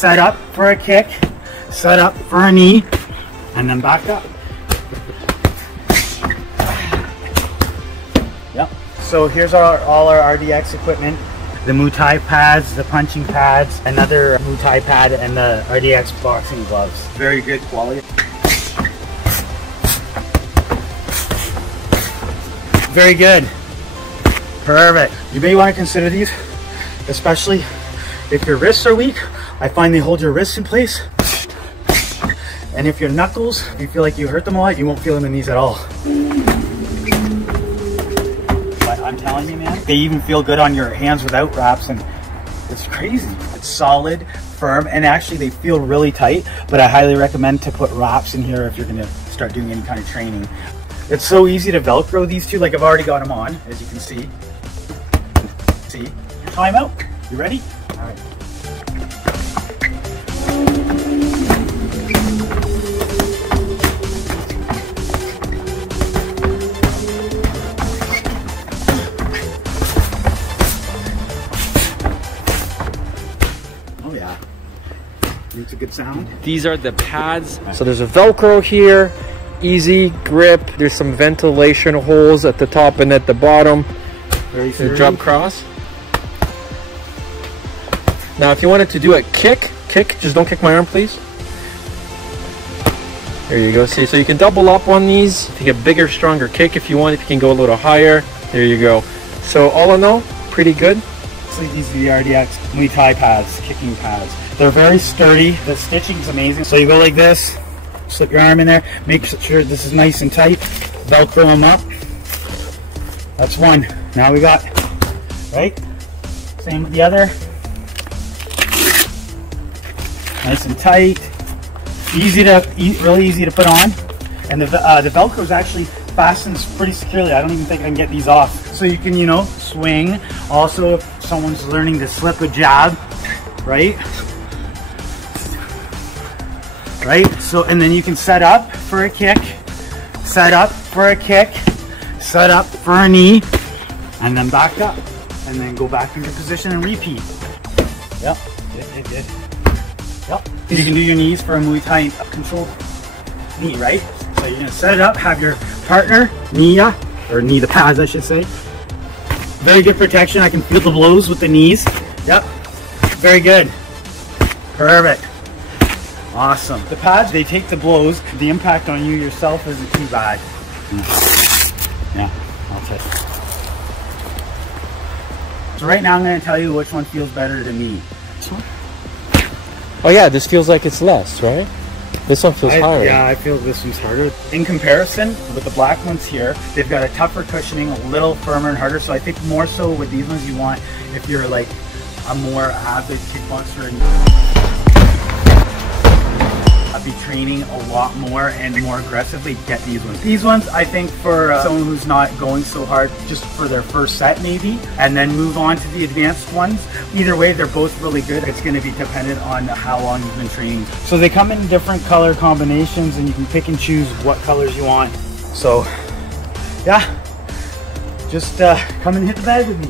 set up for a kick, set up for a knee, and then back up. Yep. So here's all our RDX equipment. The Muai pads, the punching pads, another Muai pad, and the RDX boxing gloves. Very good quality. Very good. Perfect. You may want to consider these, especially if your wrists are weak. I find they hold your wrists in place. And if your knuckles, you feel like you hurt them a lot, you won't feel them in these at all. But I'm telling you, man, they even feel good on your hands without wraps, and it's crazy. It's solid, firm, and actually they feel really tight, but I highly recommend to put wraps in here if you're gonna start doing any kind of training. It's so easy to Velcro these two, like I've already got them on, as you can see. See, time out. You ready? All right. Oh yeah, it's a good sound. These are the pads. So there's a Velcro here, easy grip. There's some ventilation holes at the top and at the bottom. Very the drop cross. Now if you wanted to do a kick, just don't kick my arm please. There you go. See, so you can double up on these to get bigger, stronger kick if you want. If you can go a little higher, there you go. So all in all, pretty good. These are the RDX Muai pads, kicking pads. They're very sturdy. The stitching's amazing. So you go like this, slip your arm in there, make sure this is nice and tight, Velcro them up. That's one. Now we got, right? Same with the other. Nice and tight. Really easy to put on. And the Velcro is actually fastens pretty securely. I don't even think I can get these off. So you can, you know, swing. Also, if someone's learning to slip a jab, right? Right? So, and then you can set up for a kick, set up for a kick, set up for a knee, and then back up. And then go back into position and repeat. Yep. Good. Yep. You can do your knees for a Muay Thai controlled knee, right? So you're gonna set it up, have your partner knee ya, or knee the pads I should say. Very good protection. I can feel the blows with the knees. Yep. Very good. Perfect. Awesome. The pads, they take the blows. The impact on you yourself isn't too bad. Yeah, I'll take it. So right now I'm gonna tell you which one feels better to me. This one? Oh yeah, this feels like it's less, right? This one feels higher. Yeah, I feel this one's harder. In comparison with the black ones here, they've got a tougher cushioning, a little firmer and harder. So I think more so with these ones you want if you're like a more avid kickboxer and I'd be training a lot more and more aggressively, get these ones. These ones I think for someone who's not going so hard just for their first set maybe, and then move on to the advanced ones. Either way, they're both really good. It's going to be dependent on how long you've been training. So they come in different color combinations and you can pick and choose what colors you want. So yeah, just come and hit the bag with me.